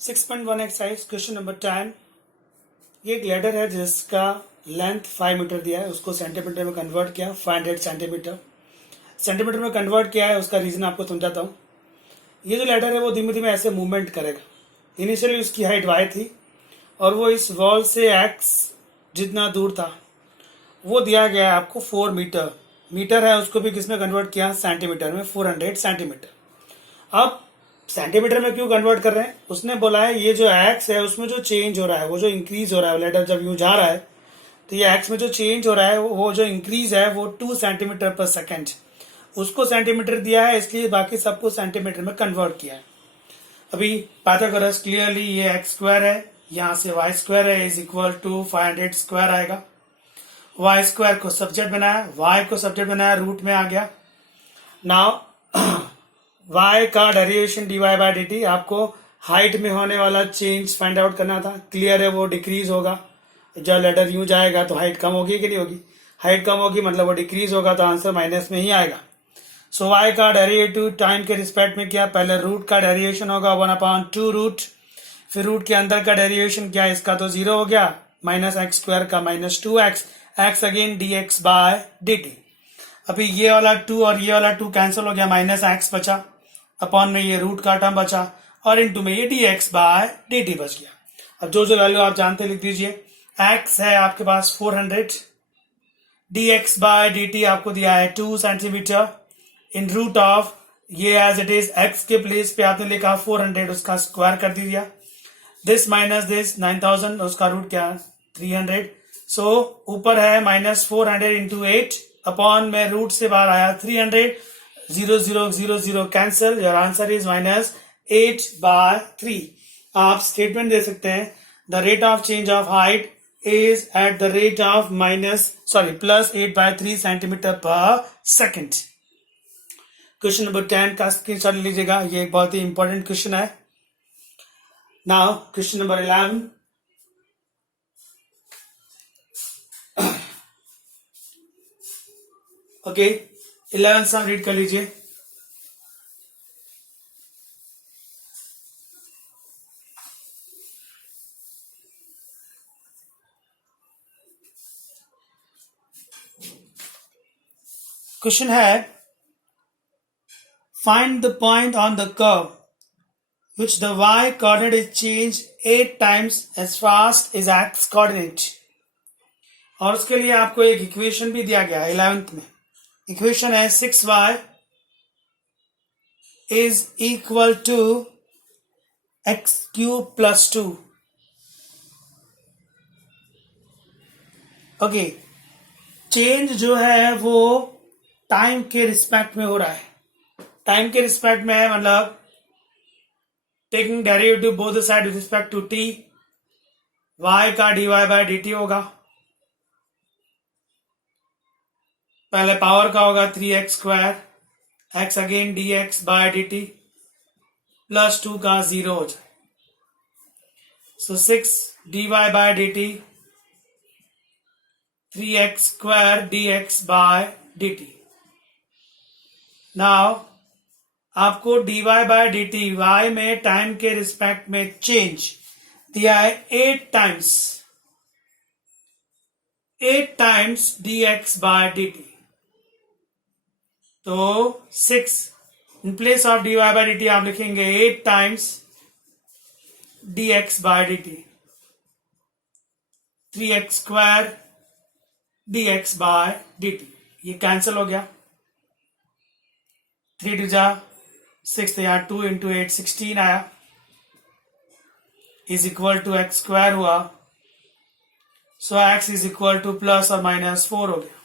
6.1 exercise question number 10। ये एक letter है जिसका लेंथ 5 मीटर दिया है, उसको सेंटीमीटर में कन्वर्ट किया 500 सेंटीमीटर। सेंटीमीटर में कन्वर्ट किया है, उसका रीजन आपको समझाता हूँ। ये जो लेटर है वो धीमे धीमे ऐसे मूवमेंट करेगा। इनिशियली उसकी हाइट y थी और वो इस वॉल से x जितना दूर था वो दिया गया है आपको 4 मीटर। मीटर है, उसको भी किसमें कन्वर्ट किया, सेंटीमीटर में, 400 सेंटीमीटर। अब सेंटीमीटर में क्यों कन्वर्ट कर रहे हैं, उसने बोला है ये जो एक्स है उसमें जो चेंज हो रहा है, वो जो इंक्रीज हो रहा है, लेटर जब यूं जा रहा है तो ये एक्स में जो चेंज हो रहा है वो जो इंक्रीज है वो 2 सेंटीमीटर पर सेकेंड। उसको सेंटीमीटर दिया है, इसलिए बाकी सबको सेंटीमीटर में कन्वर्ट किया है। अभी पाइथागोरस क्लियरली ये एक्स स्क्वायर है, यहाँ से वाई स्क्वायर है इज इक्वल टू 500 स्क्वायर आएगा। वाई स्क्वायर को सब्जेक्ट बनाया, वाई को सब्जेक्ट बनाया, रूट में आ गया। नाउ y का derivation dy by D T, आपको हाइट में होने वाला चेंज फाइंड आउट करना था। क्लियर है वो डिक्रीज होगा, जब लेटर यूं जाएगा तो हाइट कम होगी कि नहीं होगी, हाइट कम होगी मतलब वो डिक्रीज होगा, तो आंसर माइनस में ही आएगा। सो y का डेरिवेटिव टाइम के रिस्पेक्ट में किया, पहले रूट का डेरिवेशन होगा 1/2 रूट, फिर रूट के अंदर का डेरिवेशन किया, इसका तो 0 हो गया, माइनस एक्स स्क्वायर का -2x, x again dx by dt। अभी ये वाला 2 और ये वाला 2 कैंसिल हो गया, माइनस एक्स बचा, अपॉन में ये रूट का टर्म बचा, और इनटू में ये dx बाय dt बच गया। अब जो जो वैल्यू आप जानते लिख दीजिए। x है आपके पास 400, dx बाय dt आपको दिया है 2 सेंटीमीटर, इन रूट ऑफ ये एज इट इज x के प्लेस पे आपने लिखा 400, उसका स्क्वायर कर दिया, दिस माइनस दिस 9000, उसका रूट क्या 300। सो ऊपर है -400 इंटू 8, अपॉन में रूट से बाहर आया 300, 0 0 0 0 कैंसिल, योर आंसर इज -8/3। आप स्टेटमेंट दे सकते हैं the rate of change of height is at the rate of +8/3 centimetre पर सेकेंड। क्वेश्चन नंबर 10 का स्क्रीनशॉट लीजिएगा, ये एक बहुत ही इंपॉर्टेंट क्वेश्चन है। Now question number 11। ओके, 11 सम रीड कर लीजिए। क्वेश्चन है, find the point on the curve which the y coordinate is changed 8 times as fast as x coordinate। और उसके लिए आपको एक इक्वेशन भी दिया गया है 11th में। इक्वेशन है 6y is equal to x cube plus 2। Okay, change जो है वो टाइम के रिस्पेक्ट में हो रहा है। टाइम के रिस्पेक्ट में है मतलब taking derivative both side with respect to t, y का dy बाय dt होगा, पहले पावर का होगा 3x square, x again dx by dt, plus 2 का 0 हो जाए, so 6 dy by dt, 3x square dx by dt। Now आपको dy by dt y में टाइम के रिस्पेक्ट में चेंज दिया है 8 टाइम्स dx बाय dt। तो 6 in place of dy by dt आप लिखेंगे 8 times dx by dt, 3x square dx by dt, ये कैंसिल हो गया, 3 टू जा 6, यहाँ 2 इंटू 8 16 आया, is equal to x square हुआ, so x is equal to plus और -4 हो गया।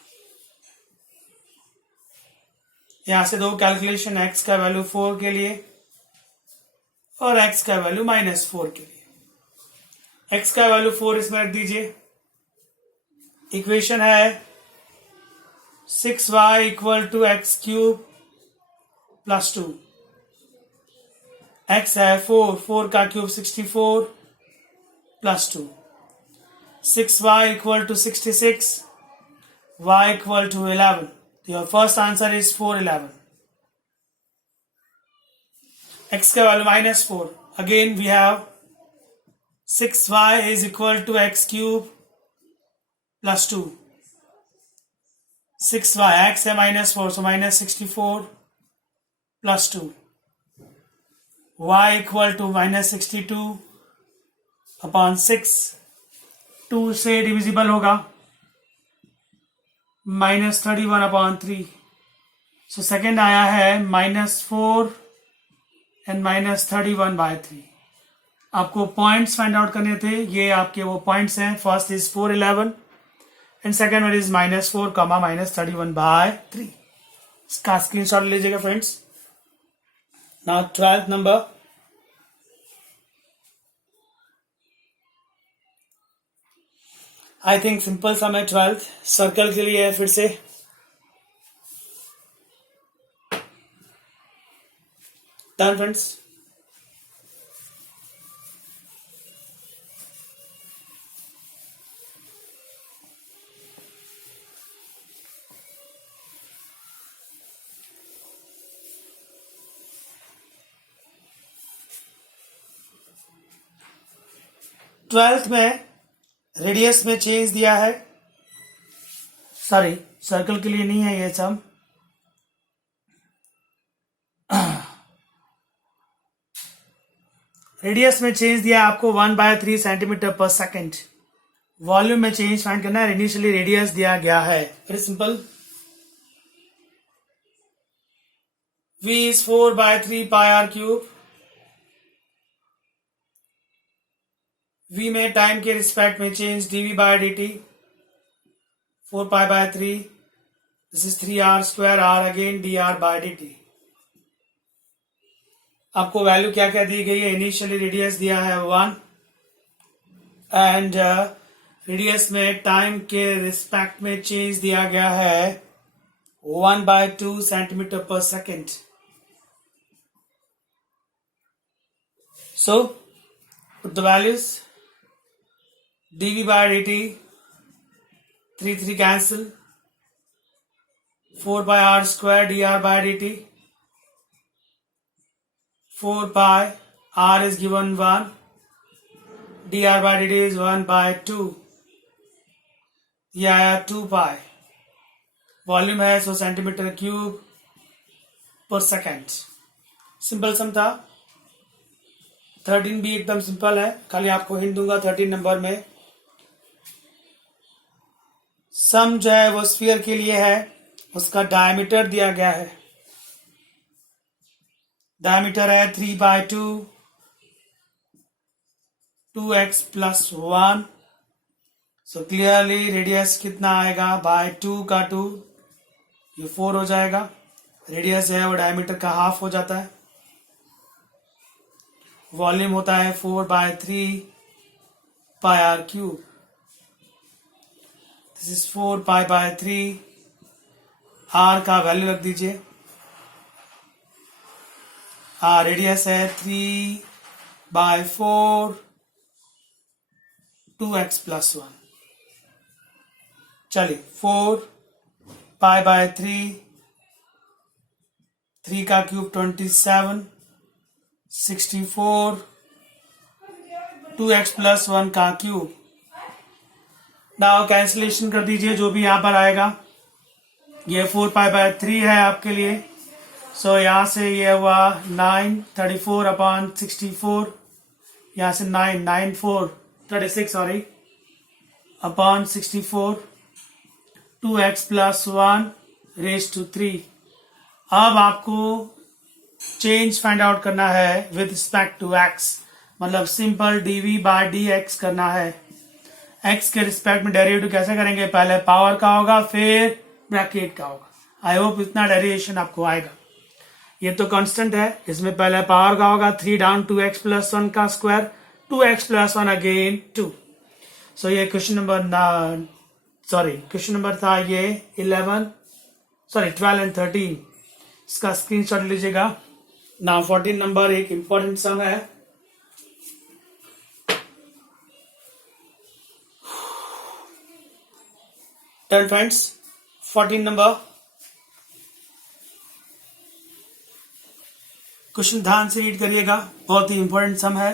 यहां से दो कैलकुलेशन, एक्स का वैल्यू 4 के लिए और एक्स का वैल्यू -4 के लिए। एक्स का वैल्यू 4 इसमें रख दीजिए। इक्वेशन है 6y equal to x cube plus 2, x है 4, 4 का cube 64 plus 2, 6y equal to 66, y equal to 11। Your first answer is 411। x का value -4, again we have 6y is equal to x cube plus 2. 6y, x है -4, so -64 plus 2. y equal to -62 upon 6. 2 से divisible होगा, -31 upon 3. So second आया है -4 and -31/3. आपको points find out करने थे, ये आपके वो पॉइंट्स हैं. First is 411 and second one is -4, -31/3. इसका स्क्रीनशॉट लीजिएगा friends. Now 12th number. I think simple सम है. 12th सर्कल के लिए है. फिर से डन फ्रेंड्स. ट्वेल्थ में रेडियस में चेंज दिया है. सॉरी, सर्कल के लिए नहीं है ये सम. रेडियस में चेंज दिया आपको 1/3 सेंटीमीटर पर सेकेंड. वॉल्यूम में चेंज फाइंड करना है. इनिशियली रेडियस दिया गया है. Very simple. v is 4/3 pi r cube. v में टाइम के रिस्पेक्ट में change dv/dt 4 pi/3. This is 3r² r again dr/dt. आपको वैल्यू क्या क्या दी गई है. इनिशियली रेडियस दिया है 1 एंड रेडियस में टाइम के रिस्पेक्ट में चेंज दिया गया है 1/2 सेंटीमीटर पर second. So put the values. dv/dt 3 cancel. 4 pi r² dr/dt. 4 pi r is given 1. dr/dt is 1/2. यह आया 2 pi. वॉल्यूम है 100 सेंटीमीटर क्यूब पर सेकेंड. सिंपल सम था. 13 भी एकदम सिंपल है. खाली आपको हिंट दूंगा 13 नंबर में. सम जो है वो स्फीयर के लिए है. उसका डायमीटर दिया गया है. डायमीटर है 3/2 2x plus 1. So clearly radius कितना आएगा. बाय 2 का 2 ये 4 हो जाएगा. रेडियस है वो डायमीटर का हाफ हो जाता है. वॉल्यूम होता है 4/3 pi r cube. This is 4 pi/3. r का वैल्यू रख दीजिए. रेडियस है 3/4 2x plus 1. चलिए 4 pi/3 3 का क्यूब 27 64 2x plus 1 का क्यूब. नाउ कैंसिलेशन कर दीजिए जो भी यहां पर आएगा. ये 4 pi/3 है आपके लिए. सो यहाँ से ये हुआ 9 upon 64. यहाँ से 36 sorry upon 64 2x plus 1 raised to 3. अब आपको चेंज फाइंड आउट करना है विद रिस्पेक्ट टू x. मतलब सिंपल dv/dx करना है. x के रिस्पेक्ट में डेरिवेटिव कैसे करेंगे. पहले पावर का होगा फिर ब्रैकेट का होगा. आई होप इतना डेरिवेशन आपको आएगा. ये तो कांस्टेंट है. इसमें पहले पावर का होगा 3 डाउन 2x plus 1 का स्क्वायर 2x plus 1 अगेन 2. सो ये क्वेश्चन नंबर था ये 12 एंड 13. इसका स्क्रीनशॉट लीजिएगा. नाउ 14 नंबर एक इंपॉर्टेंट सम है. Done friends. 14 नंबर क्वेश्चन ध्यान से रीड करिएगा. बहुत ही इंपॉर्टेंट सम है.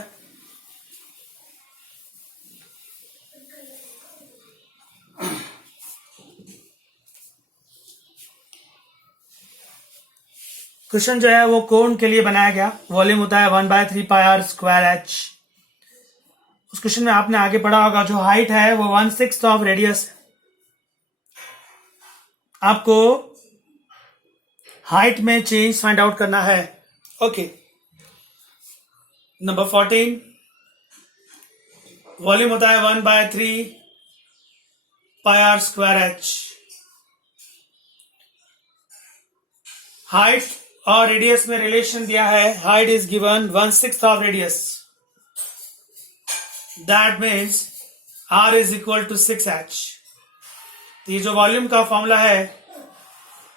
क्वेश्चन जो है वो कोण के लिए बनाया गया, वॉल्यूम होता है 1/3πr²h। उस क्वेश्चन में आपने आगे पढ़ा होगा जो हाइट है वो 1/6 ऑफ रेडियस। आपको हाइट में चेंज फाइंड आउट करना है। ओके, नंबर 14, वॉल्यूम होता है 1/3πr²h। हाइट और रेडियस में रिलेशन दिया है, height is given 1/6 of radius, that means r is equal to 6h। तो ये जो वॉल्यूम का फॉर्मूला है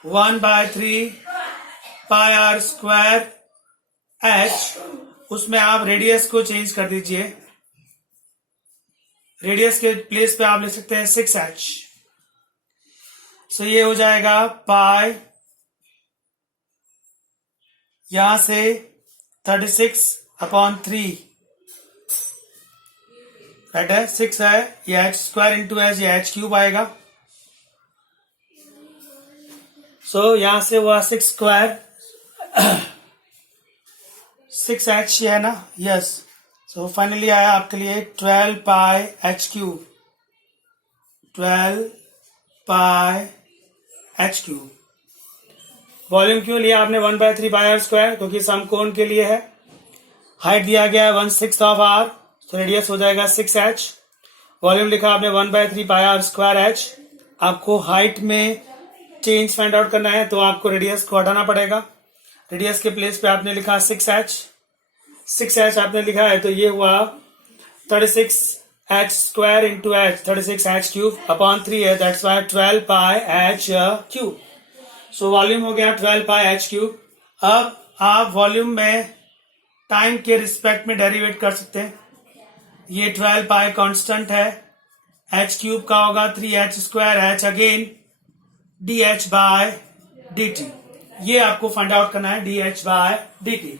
1/3πr²h, उसमें आप रेडियस को चेंज कर दीजिए। रेडियस के प्लेस पे आप लिख सकते हैं 6h। सो ये हो जाएगा पाई, यहां से 36/3, राइट है, 6 है, ये h² इंटू h, ये h³ आएगा। सो यहां से हुआ 6² 6h है ना, यस। सो फाइनली आया आपके लिए 12πh³, 12πh³। वॉल्यूम क्यों लिया आपने 1/3πr²? क्योंकि सम कोण के लिए है। हाइट दिया गया है 1/6 ऑफ r, तो रेडियस हो जाएगा 6h। वॉल्यूम लिखा आपने 1/3πr²h। आपको हाइट में चेंज फाइंड आउट करना है तो आपको रेडियस को हटाना पड़ेगा। रेडियस के प्लेस पे आपने लिखा 6h, 6h आपने लिखा है, तो ये हुआ 36h² इंटू h, 36h³/3 है, that's why 12πh³। So volume हो गया 12πh³। अब आप वॉल्यूम में टाइम के रिस्पेक्ट में डेरिवेट कर सकते हैं। ये 12π कांस्टेंट है, h³ का होगा 3h², h अगेन dh/dt। ये आपको फाइंड आउट करना है, dh/dt।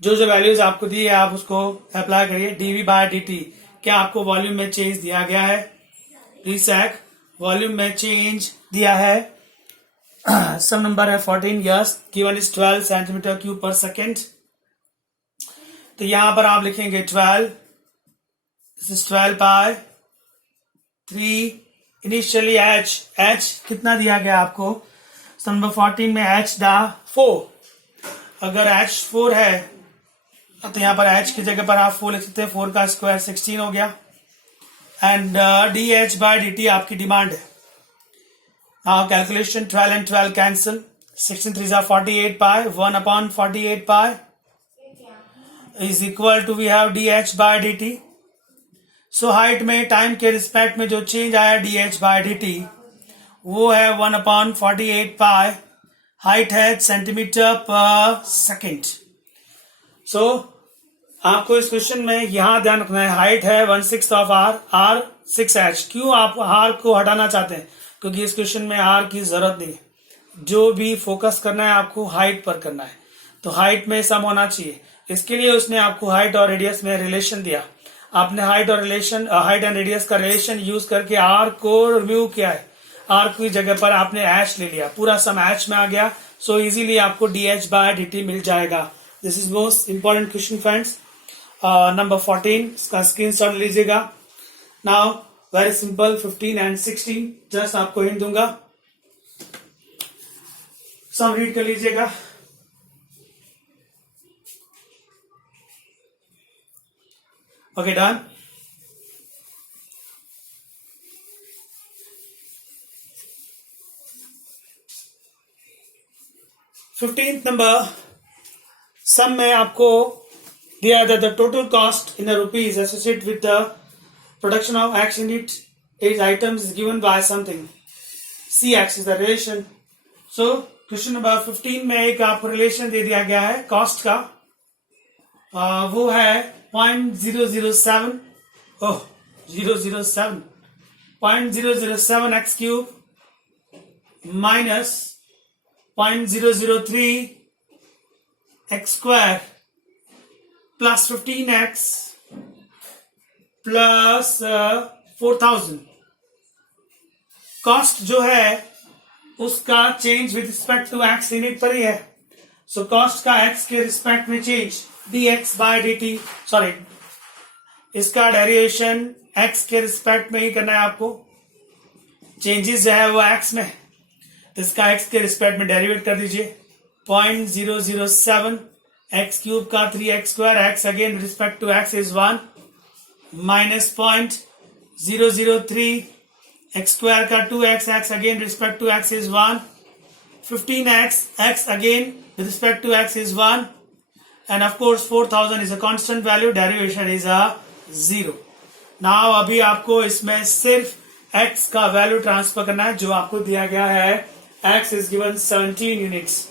जो जो वैल्यूज आपको दी है आप उसको अप्लाई करिए। dv/dt क्या आपको वॉल्यूम में चेंज दिया गया है? प्लीज चेक, वॉल्यूम में चेंज दिया है। सम नंबर है 14, यस, गिवन इज 12 cm³/s। तो यहां पर आप लिखेंगे 12, दिस इज 12π3 इनिशियली h कितना दिया गया आपको? सम नंबर 14 में h4। अगर h4 है तो यहां पर h की जगह पर आप 4 लिख सकते हैं, 4 का स्क्वायर 16 हो गया। एंड dh/dt आपकी डिमांड है। Calculation 12 and 12 cancel, 16 3 are 48π, 1/48π is equal to we have dh/dt। So height में टाइम के रिस्पेक्ट में जो चेंज आया dh/dt वो है 1/48π। हाइट है सेंटीमीटर/सेकेंड। सो आपको इस क्वेश्चन में यहां ध्यान रखना है, हाइट है 1/6 ऑफ r 6h। क्यों आप r को हटाना चाहते हैं? क्योंकि इस क्वेश्चन में r की जरूरत नहीं है। जो भी फोकस करना है आपको हाइट पर करना है, तो हाइट में सम होना चाहिए। इसके लिए उसने आपको हाइट और रेडियस में रिलेशन दिया। आपने हाइट एंड रेडियस का रिलेशन यूज करके r को रिव्यू किया है। r की जगह पर आपने h ले लिया, पूरा सम h में आ गया। सो इजीली आपको dh/dt मिल जाएगा। This is most important question friends. Number 14 इसका स्क्रीनशॉट लीजिएगा। Now very simple, 15 and 16 just आपको हिंट दूंगा, सम रीड कर लीजिएगा। Okay, done. Fifteenth number sum में आपको दिया था the total cost in rupees associate with the production of x unit is items is given by something. C x is the relation. So question number 15 में एक आपको relation दे दिया गया है कॉस्ट का, वो है 0.007 x³ minus 0.003 x² plus 15x plus 4000। Cost जो है उसका change with respect to x unit पर ही है। सो कॉस्ट का एक्स के रिस्पेक्ट में change dx by dt, sorry इसका डेरिवेशन एक्स के रिस्पेक्ट में ही करना है आपको। चेंजेस जो है वो एक्स में, तो इसका एक्स के रिस्पेक्ट में डेरिवेट कर दीजिए। 0.007 एक्स क्यूब का 3x square, x again respect to x is 1 minus 0.003 x square का 2x, x again respect to x is 1 15x, x again with respect to x is 1 and of course 4000 is a constant value, derivation is a 0. Now अभी आपको इसमें सिर्फ x का value transfer करना है जो आपको दिया गया है। x is given 17 यूनिट्स,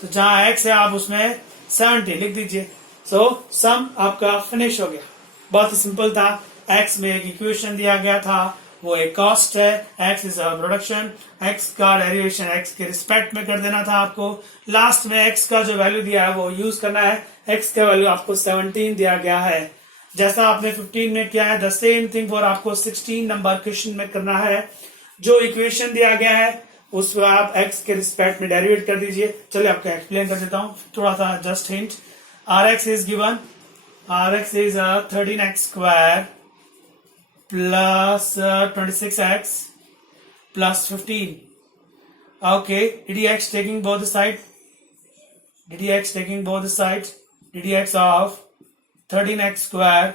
तो जहां x है आप उसमें 70 लिख दीजिए। सो सम आपका फिनिश हो गया, बहुत ही सिंपल था। x में एक इक्वेशन दिया गया था, वो एक कॉस्ट है, x is a production, x का डेरिवेशन x के रिस्पेक्ट में कर देना था आपको। लास्ट में x का जो वैल्यू दिया है वो यूज करना है। x का वैल्यू आपको 17 दिया गया है, जैसा आपने 15 में किया है द सेम थिंग फॉर आपको 16 नंबर क्वेश्चन में करना है। जो इक्वेशन दिया गया है उसको आप x के रिस्पेक्ट में डेरिवेट कर दीजिए। चलिए आपको एक्सप्लेन कर देता हूँ थोड़ा सा, just hint. rx is given, rx is 13x square plus 26x plus 15. Okay, ddx taking both the side, ddx taking both the sides, ddx of 13x square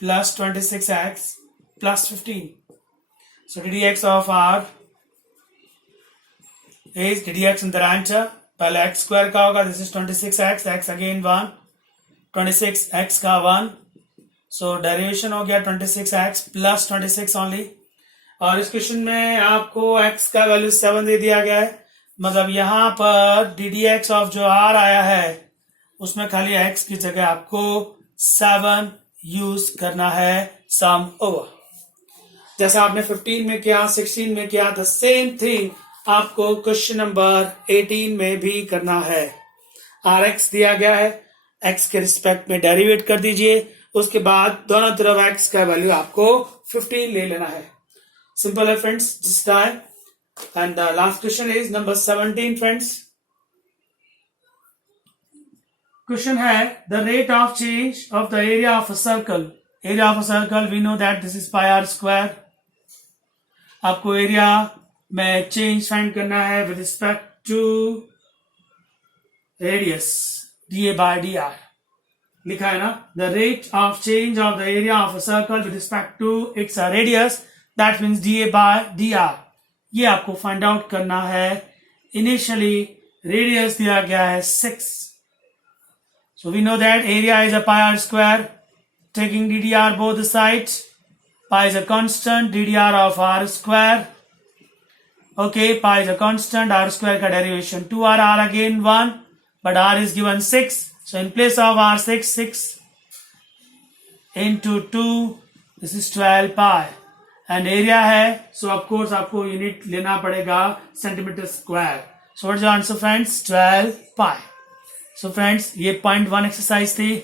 plus 26x plus 15. So ddx of r is ddx in the answer, पहले x square का होगा, this is 26x, x again 1, 26x का 1, सो derivation हो गया 26x plus 26 only. और इस question में आपको x का वैल्यू 7 दे दिया गया है, मतलब यहाँ पर ddx ऑफ जो r आया है उसमें खाली x की जगह आपको 7 यूज करना है, सम ओवर। जैसा आपने 15 में किया, 16 में किया, द सेम थिंग आपको क्वेश्चन नंबर 18 में भी करना है। rx दिया गया है, x के रिस्पेक्ट में डेरिवेट कर दीजिए, उसके बाद दोनों तरफ x का वैल्यू आपको 15 ले लेना है। सिंपल है friends this time. And the last question is number 17 friends. Question है the rate of change of the area of a circle. Area of a circle we know that this is pi r square. आपको area में change find करना है with respect to radius dA by dr। लिखा है ना, the rate of change of the area of a circle with respect to its radius, that means dA by dr। ये आपको find out करना है। Initially radius दिया गया है 6, so we know that area is a pi r square, taking ddr both the sides, pi is a constant, ddr of r square, okay, pi is a constant, r square का derivation 2r, r again 1, but r is given 6, so in place of r 6 into 2, this is 12 pi and area है, so of course आपको unit लेना पड़ेगा centimetre square. so what's the answer friends? 12 pi। so friends ये point 1 exercise थी,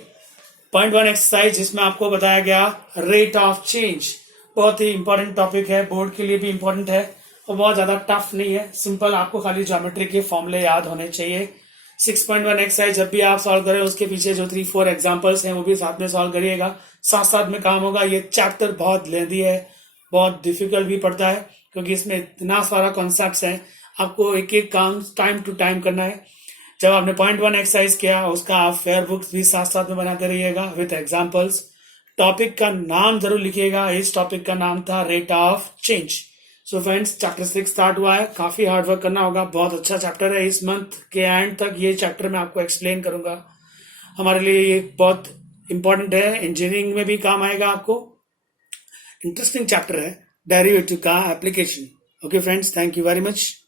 point 1 exercise जिसमें आपको बताया गया रेट ऑफ चेंज। बहुत ही इंपॉर्टेंट टॉपिक है, बोर्ड के लिए भी इंपॉर्टेंट है और बहुत ज्यादा टफ नहीं है, सिंपल, आपको खाली ज्योमेट्री के फॉर्मूले याद होने चाहिए। 6.1 एक्सरसाइज जब भी आप सॉल्व करें उसके पीछे जो 3-4 एग्जांपल्स हैं वो भी साथ में सॉल्व करिएगा, साथ साथ में काम होगा। ये चैप्टर बहुत लेंदी है, बहुत डिफिकल्ट भी पड़ता है क्योंकि इसमें इतना सारा कॉन्सेप्ट्स हैं, आपको एक एक काम टाइम टू टाइम करना है। जब आपने पॉइंट 1 एक्सरसाइज किया उसका आप फेयर बुक्स भी साथ साथ में बनाते रहिएगा विथ एग्जाम्पल्स। टॉपिक का नाम जरूर लिखिएगा, इस टॉपिक का नाम था rate of change. So friends chapter 6 start हुआ है, काफी हार्ड वर्क करना होगा, बहुत अच्छा चैप्टर है। इस मंथ के एंड तक ये चैप्टर मैं आपको एक्सप्लेन करूंगा, हमारे लिए ये बहुत इंपॉर्टेंट है, इंजीनियरिंग में भी काम आएगा आपको। इंटरेस्टिंग चैप्टर है, डेरिवेटिव का application. Okay friends, thank you very much.